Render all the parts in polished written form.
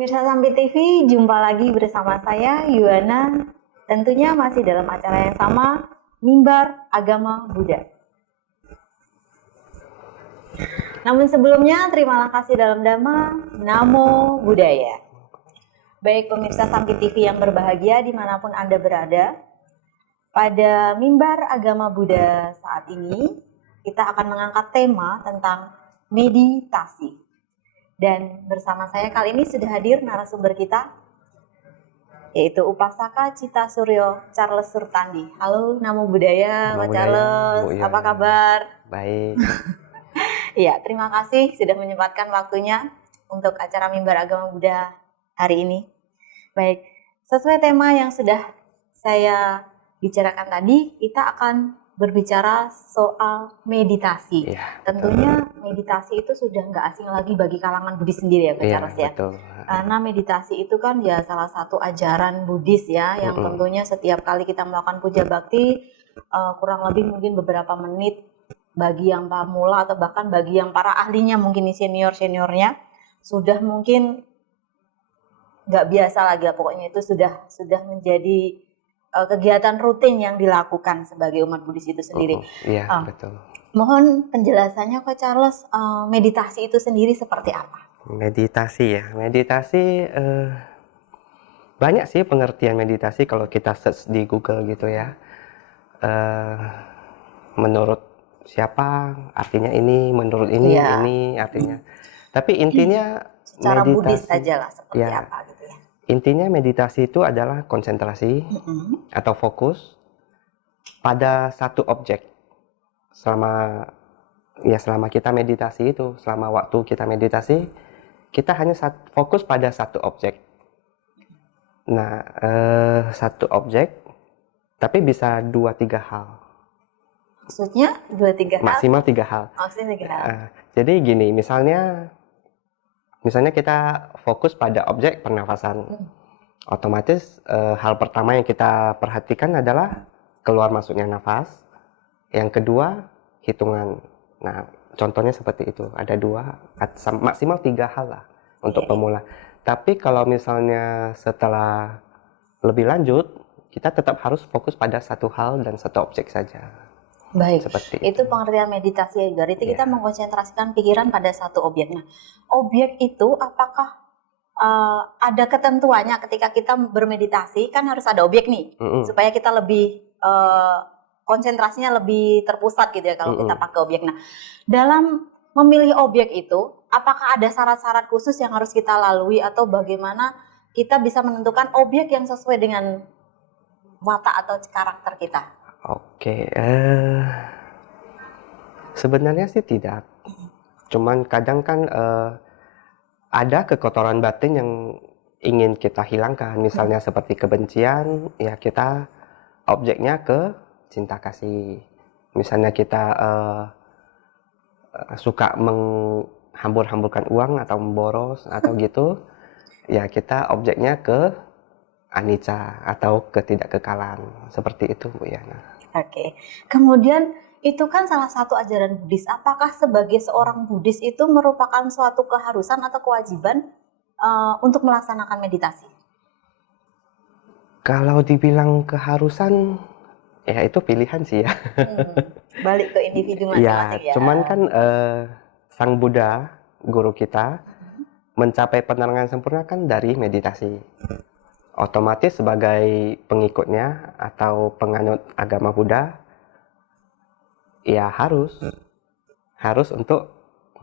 Pemirsa Sampai TV, jumpa lagi bersama saya, Yuwana. Tentunya masih dalam acara yang sama, Mimbar Agama Buddha. Namun sebelumnya, terimalah kasih dalam Dhamma, Namo Buddhaya. Baik pemirsa Sampai TV yang berbahagia dimanapun Anda berada, pada Mimbar Agama Buddha saat ini, kita akan mengangkat tema tentang meditasi. Dan bersama saya kali ini sudah hadir narasumber kita, yaitu Upasaka Cita Suryo Charles Surtandi. Halo, Namo Buddhaya, Pak Charles. Apa kabar? Baik. Iya, terima kasih sudah menyempatkan waktunya untuk acara Mimbar Agama Buddha hari ini. Baik, sesuai tema yang sudah saya bicarakan tadi, kita akan berbicara soal meditasi. Ya, tentunya meditasi itu sudah nggak asing lagi bagi kalangan Buddhis sendiri ya, Pak Charles ya. Betul. Karena meditasi itu kan ya salah satu ajaran Buddhis ya, yang tentunya setiap kali kita melakukan puja bakti, kurang lebih mungkin beberapa menit bagi yang pemula atau bahkan bagi yang para ahlinya mungkin seniornya sudah mungkin nggak biasa lagi lah, pokoknya itu sudah menjadi kegiatan rutin yang dilakukan sebagai umat Buddhis itu sendiri. Iya, betul. Mohon penjelasannya Coach Charles, meditasi itu sendiri seperti apa? Meditasi ya, meditasi banyak sih pengertian meditasi kalau kita search di Google gitu ya. Menurut siapa artinya ini, menurut ini ini artinya. Tapi intinya secara meditasi, Buddhis aja lah seperti apa gitu ya. Intinya meditasi itu adalah konsentrasi atau fokus pada satu objek. Selama kita meditasi itu, selama waktu kita meditasi, kita hanya fokus pada satu objek. Nah, satu objek, tapi bisa 2-3 hal. Maksudnya 2-3 hal? Maksimal 3 hal. Maksimal 3 hal. Jadi gini, misalnya kita fokus pada objek pernafasan. Otomatis hal pertama yang kita perhatikan adalah keluar masuknya nafas. Yang kedua, hitungan. Nah, contohnya seperti itu. Ada 2, maksimal 3 hal lah untuk pemula. Tapi kalau misalnya setelah lebih lanjut, kita tetap harus fokus pada satu hal dan satu objek saja. Baik, seperti itu pengertian meditasi. Berarti kita mengkonsentrasikan pikiran pada satu objek. Nah, objek itu apakah ada ketentuannya ketika kita bermeditasi? Kan harus ada objek nih, supaya kita lebih konsentrasinya lebih terpusat gitu ya kalau kita pakai objek. Nah, dalam memilih objek itu, apakah ada syarat-syarat khusus yang harus kita lalui atau bagaimana kita bisa menentukan objek yang sesuai dengan watak atau karakter kita? Oke, sebenarnya sih tidak. Cuman kadang kan ada kekotoran batin yang ingin kita hilangkan. Misalnya seperti kebencian, ya kita objeknya ke cinta kasih. Misalnya kita suka menghambur-hamburkan uang atau memboros atau gitu, ya kita objeknya ke anicca atau ketidakkekalan. Seperti itu, Bu Yana. Oke. Kemudian itu kan salah satu ajaran Buddhis. Apakah sebagai seorang Buddhis itu merupakan suatu keharusan atau kewajiban untuk melaksanakan meditasi? Kalau dibilang keharusan, ya itu pilihan sih ya. Balik ke individu masing-masing ya. Cuman kan Sang Buddha, guru kita, mencapai penerangan sempurna kan dari meditasi. Otomatis sebagai pengikutnya atau penganut agama Buddha, ya harus untuk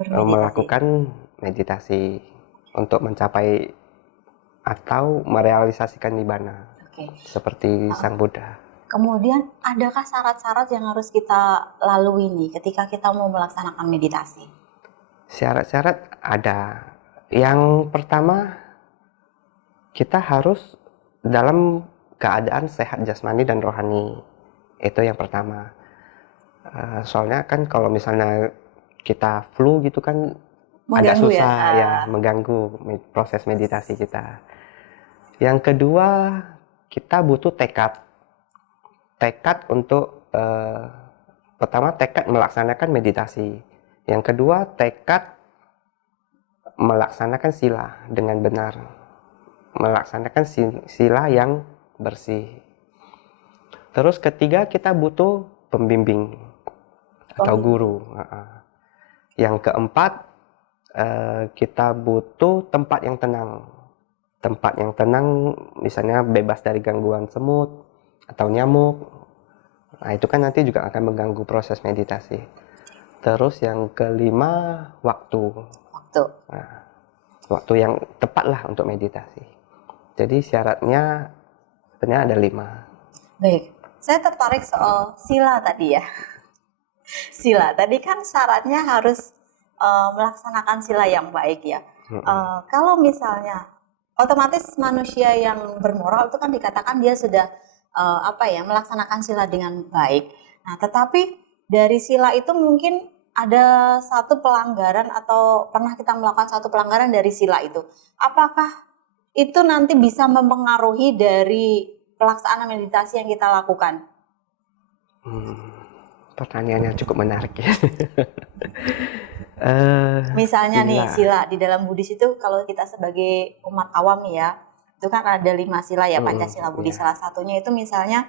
melakukan meditasi untuk mencapai atau merealisasikan nibbana. Seperti Sang Buddha. Kemudian adakah syarat-syarat yang harus kita lalui nih ketika kita mau melaksanakan meditasi? Syarat-syarat ada. Yang pertama, kita harus dalam keadaan sehat jasmani dan rohani. Itu yang pertama. Soalnya kan kalau misalnya kita flu gitu kan agak susah ya mengganggu proses meditasi kita. Yang kedua, kita butuh tekad. Tekad untuk pertama tekad melaksanakan meditasi. Yang kedua, tekad melaksanakan sila dengan benar. melaksanakan sila yang bersih. Terus ketiga, kita butuh pembimbing atau guru. Yang keempat, kita butuh tempat yang tenang. Tempat yang tenang misalnya bebas dari gangguan semut atau nyamuk. Nah, itu kan nanti juga akan mengganggu proses meditasi. Terus yang kelima, waktu. Nah, waktu yang tepat lah untuk meditasi. Jadi syaratnya sebenarnya ada 5. Baik, saya tertarik soal sila tadi ya. Sila, tadi kan syaratnya harus melaksanakan sila yang baik ya. Kalau misalnya otomatis manusia yang bermoral itu kan dikatakan dia sudah melaksanakan sila dengan baik. Nah, tetapi dari sila itu mungkin ada satu pelanggaran atau pernah kita melakukan satu pelanggaran dari sila itu. Apakah itu nanti bisa mempengaruhi dari pelaksanaan meditasi yang kita lakukan? Pertanyaannya cukup menarik ya. Misalnya nih sila di dalam Buddhis itu kalau kita sebagai umat awam ya, itu kan ada 5 sila ya, Pancasila Buddhis. Salah satunya itu misalnya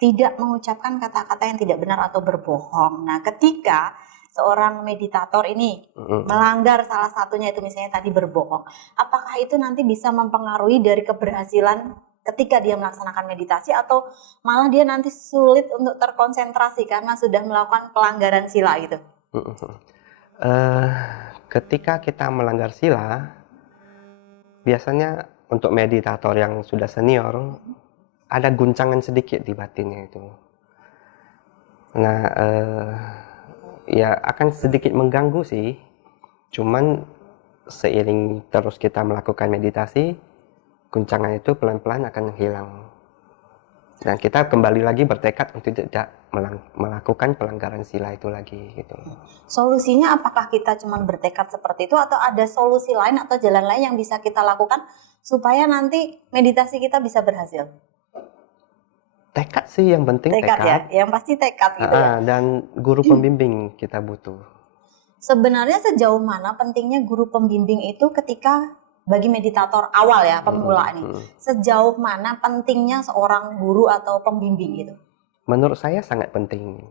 tidak mengucapkan kata-kata yang tidak benar atau berbohong. Nah, ketika seorang meditator ini melanggar salah satunya itu misalnya tadi berbohong, apakah itu nanti bisa mempengaruhi dari keberhasilan ketika dia melaksanakan meditasi atau malah dia nanti sulit untuk terkonsentrasi karena sudah melakukan pelanggaran sila gitu? Ketika kita melanggar sila, biasanya untuk meditator yang sudah senior ada guncangan sedikit di batinnya itu. Nah, ya akan sedikit mengganggu sih. Cuman seiring terus kita melakukan meditasi, guncangan itu pelan-pelan akan hilang. Dan kita kembali lagi bertekad untuk tidak melakukan pelanggaran sila itu lagi gitu. Solusinya apakah kita cuma bertekad seperti itu atau ada solusi lain atau jalan lain yang bisa kita lakukan supaya nanti meditasi kita bisa berhasil? Tekad sih yang penting, tekad. Ya, yang pasti tekad gitu ya. Dan guru pembimbing kita butuh. Sebenarnya sejauh mana pentingnya guru pembimbing itu ketika bagi meditator awal ya, pemula nih, sejauh mana pentingnya seorang guru atau pembimbing gitu? Menurut saya sangat penting.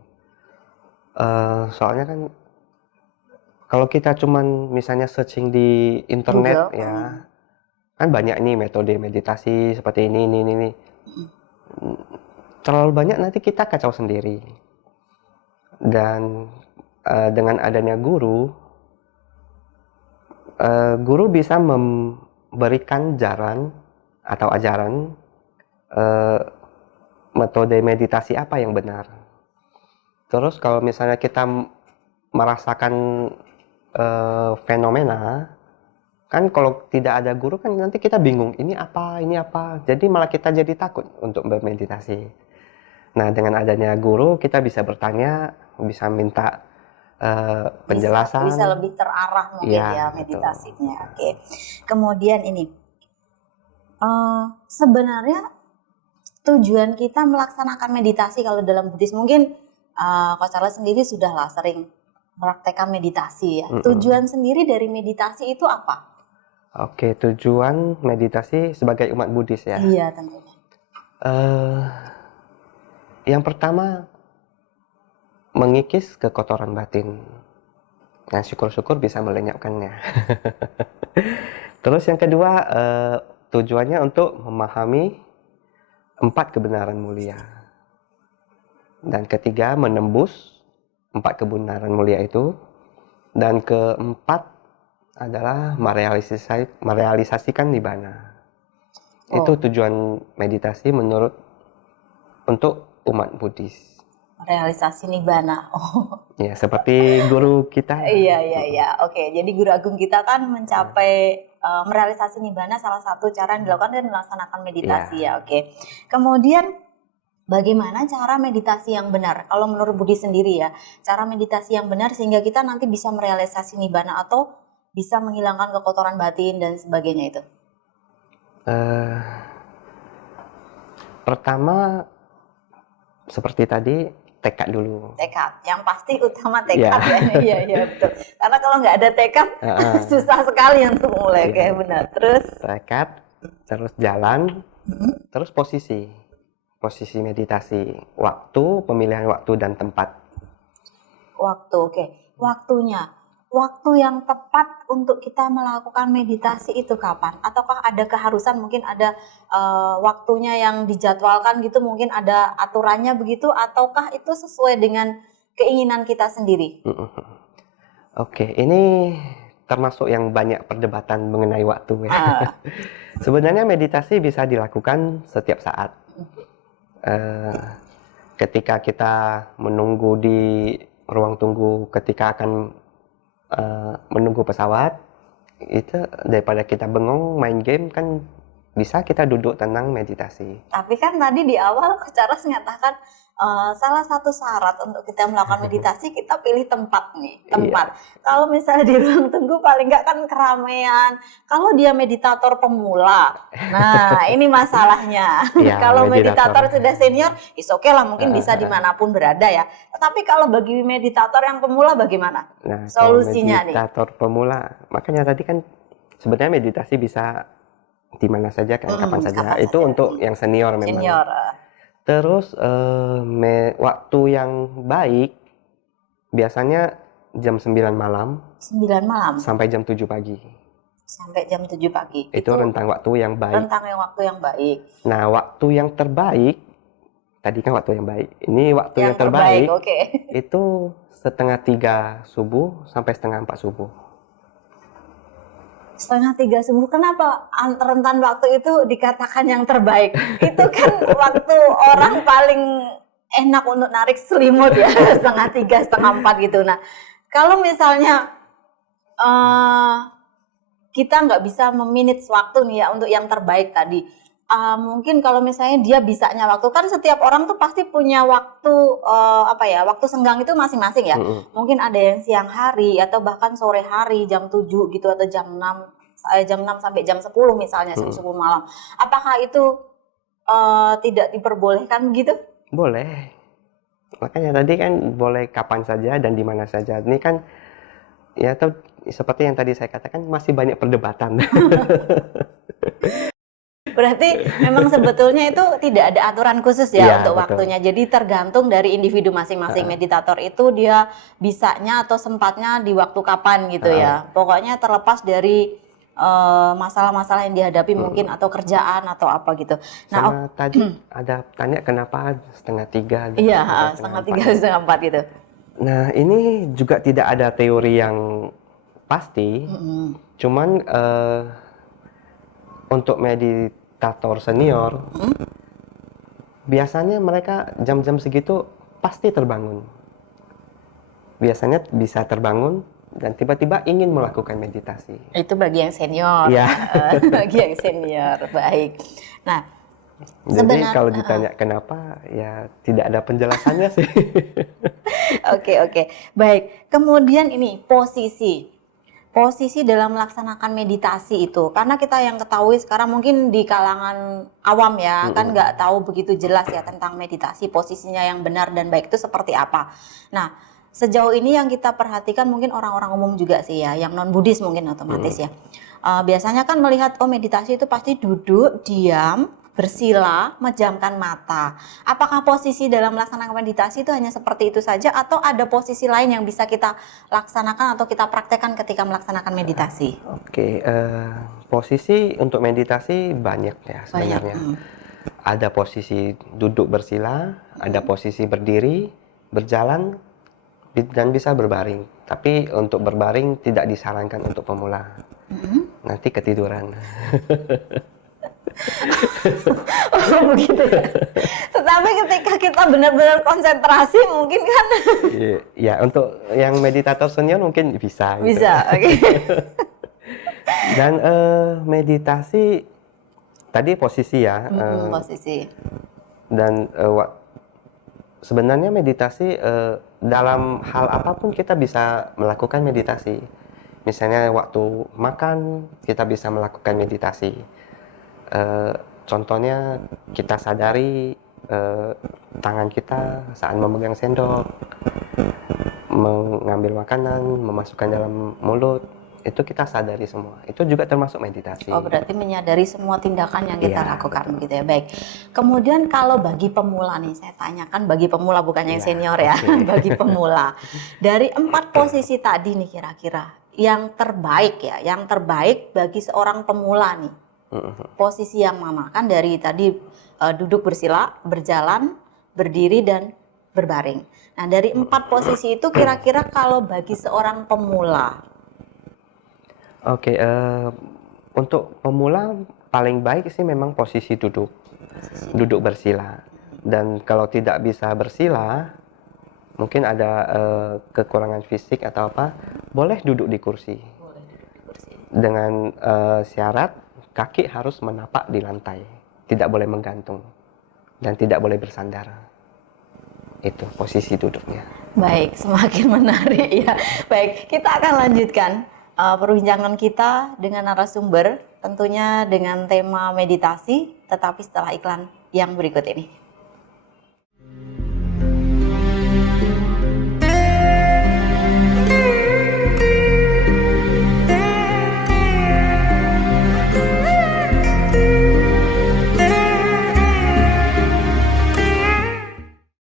Soalnya kan kalau kita cuman misalnya searching di internet Google, ya, kan banyak nih metode meditasi seperti ini. Terlalu banyak nanti kita kacau sendiri. Dan dengan adanya guru bisa memberikan jalan atau ajaran metode meditasi apa yang benar. Terus kalau misalnya kita merasakan fenomena, kan kalau tidak ada guru kan nanti kita bingung ini apa. Jadi malah kita jadi takut untuk bermeditasi. Nah, dengan adanya guru kita bisa bertanya, bisa minta penjelasan, bisa lebih terarah mungkin ya meditasinya. Oke. Kemudian ini sebenarnya tujuan kita melaksanakan meditasi kalau dalam Buddhis mungkin Coach Charles sendiri sudahlah sering praktekkan meditasi ya. Tujuan sendiri dari meditasi itu apa? Oke, tujuan meditasi sebagai umat Buddhis ya. Iya, tentunya. Yang pertama, mengikis kekotoran batin. Nah, syukur-syukur bisa melenyapkannya. Terus yang kedua, tujuannya untuk memahami 4 kebenaran mulia. Dan ketiga, menembus 4 kebenaran mulia itu. Dan keempat adalah merealisasikan nibbana. Itu tujuan meditasi untuk umat Buddhis. Realisasi nibbana. Ya, seperti guru kita. Iya. Oke, jadi guru agung kita kan mencapai merealisasi nibbana salah satu cara yang dilakukan dan melaksanakan meditasi ya. Oke. Kemudian bagaimana cara meditasi yang benar? Kalau menurut Budi sendiri ya, cara meditasi yang benar sehingga kita nanti bisa merealisasi nibbana atau bisa menghilangkan kekotoran batin dan sebagainya itu. Pertama, seperti tadi, tekad dulu. Tekad, yang pasti utama tekad ya. Iya, iya betul. Karena kalau nggak ada tekad, susah sekali untuk mulai. Kayak benar. Terus tekad, terus jalan, mm-hmm. terus posisi meditasi, waktu, pemilihan waktu dan tempat. Waktu, oke. Waktu yang tepat untuk kita melakukan meditasi itu kapan? Ataukah ada keharusan, mungkin ada waktunya yang dijadwalkan gitu, mungkin ada aturannya begitu, ataukah itu sesuai dengan keinginan kita sendiri? Oke, ini termasuk yang banyak perdebatan mengenai waktu ya. Sebenarnya meditasi bisa dilakukan setiap saat. Ketika kita menunggu di ruang tunggu, ketika akan menunggu pesawat, itu daripada kita bengong main game kan bisa kita duduk tenang meditasi. Tapi kan tadi di awal Coach Charles mengatakan salah satu syarat untuk kita melakukan meditasi kita pilih tempat nih, tempat. Iya. Kalau misalnya di ruang tunggu paling nggak kan keramaian. Kalau dia meditator pemula, nah ini masalahnya. Ya, kalau meditator sudah senior, is oke lah, mungkin bisa dimanapun berada ya. Tetapi kalau bagi meditator yang pemula bagaimana? Nah, solusinya meditator pemula, makanya tadi kan sebenarnya meditasi bisa di mana saja kan, kapan saja. Itu untuk yang senior memang. Senior. Terus waktu yang baik biasanya jam 9 malam. 9 malam. Sampai jam 7 pagi. Sampai jam 7 pagi. Itu rentang waktu yang baik. Rentang waktu yang baik. Nah, waktu yang terbaik, tadi kan waktu yang baik. Ini waktu yang terbaik, itu 2:30 subuh sampai 3:30 subuh. 2:30 subuh, kenapa rentan waktu itu dikatakan yang terbaik? Itu kan waktu orang paling enak untuk narik selimut ya, 2:30, 3:30 gitu. Nah, kalau misalnya kita nggak bisa memanage waktu nih ya untuk yang terbaik tadi, mungkin kalau misalnya dia bisanya waktu, kan setiap orang tuh pasti punya waktu waktu senggang itu masing-masing ya. Mungkin ada yang siang hari atau bahkan sore hari jam 7 gitu, atau jam 6 sampai jam 10 misalnya, jam 10 malam. Apakah itu tidak diperbolehkan gitu? Boleh. Makanya tadi kan boleh kapan saja dan di mana saja. Ini kan ya seperti yang tadi saya katakan, masih banyak perdebatan. Berarti memang sebetulnya itu tidak ada aturan khusus ya untuk waktunya. Jadi tergantung dari individu masing-masing. Meditator itu dia bisanya atau sempatnya di waktu kapan gitu ya. Pokoknya terlepas dari masalah-masalah yang dihadapi mungkin, atau kerjaan atau apa gitu. Nah, tadi ada tanya kenapa 2:30? Iya, 2:30, 3:30 gitu. Nah, ini juga tidak ada teori yang pasti. Cuman untuk meditator senior, biasanya mereka jam-jam segitu pasti terbangun. Biasanya bisa terbangun dan tiba-tiba ingin melakukan meditasi. Itu bagi yang senior. Iya. Bagi yang senior, baik. Nah, jadi kalau ditanya kenapa, ya tidak ada penjelasannya sih. Oke. Baik. Kemudian ini posisi dalam melaksanakan meditasi itu, karena kita yang ketahui sekarang mungkin di kalangan awam ya, kan nggak tahu begitu jelas ya tentang meditasi, posisinya yang benar dan baik itu seperti apa. Nah, sejauh ini yang kita perhatikan mungkin orang-orang umum juga sih ya, yang non-Buddhis mungkin otomatis ya. Biasanya kan melihat meditasi itu pasti duduk, diam, bersila, memejamkan mata. Apakah posisi dalam melaksanakan meditasi itu hanya seperti itu saja, atau ada posisi lain yang bisa kita laksanakan atau kita praktekkan ketika melaksanakan meditasi? Oke, posisi untuk meditasi banyak ya sebenarnya. Ada posisi duduk bersila, ada posisi berdiri, berjalan, dan bisa berbaring. Tapi untuk berbaring tidak disarankan untuk pemula. Nanti ketiduran. Oh begitu ya. Tetapi ketika kita benar-benar konsentrasi mungkin kan. Ya, untuk yang meditator senior mungkin bisa. Bisa, oke. Dan meditasi tadi posisi ya. Posisi. Dan sebenarnya meditasi dalam hal apapun kita bisa melakukan meditasi. Misalnya waktu makan kita bisa melakukan meditasi. Contohnya kita sadari tangan kita saat memegang sendok, mengambil makanan, memasukkan dalam mulut, itu kita sadari semua. Itu juga termasuk meditasi. Oh, berarti menyadari semua tindakan yang kita Iya, lakukan begitu ya. Baik. Kemudian kalau bagi pemula nih, saya tanyakan bagi pemula bukan yang Iya, senior ya, oke. bagi pemula. Dari 4 posisi tadi nih kira-kira yang terbaik ya, yang terbaik bagi seorang pemula nih. Posisi yang mana? Kan dari tadi duduk bersila, berjalan, berdiri dan berbaring. Nah, dari 4 posisi itu kira-kira kalau bagi seorang pemula. Oke, untuk pemula paling baik sih memang posisi duduk bersila. Dan kalau tidak bisa bersila, mungkin ada kekurangan fisik atau apa, boleh duduk di kursi. Dengan syarat kaki harus menapak di lantai, tidak boleh menggantung dan tidak boleh bersandar. Itu posisi duduknya. Baik, semakin menarik ya. Baik, kita akan lanjutkan perbincangan kita dengan narasumber, tentunya dengan tema meditasi, tetapi setelah iklan yang berikut ini.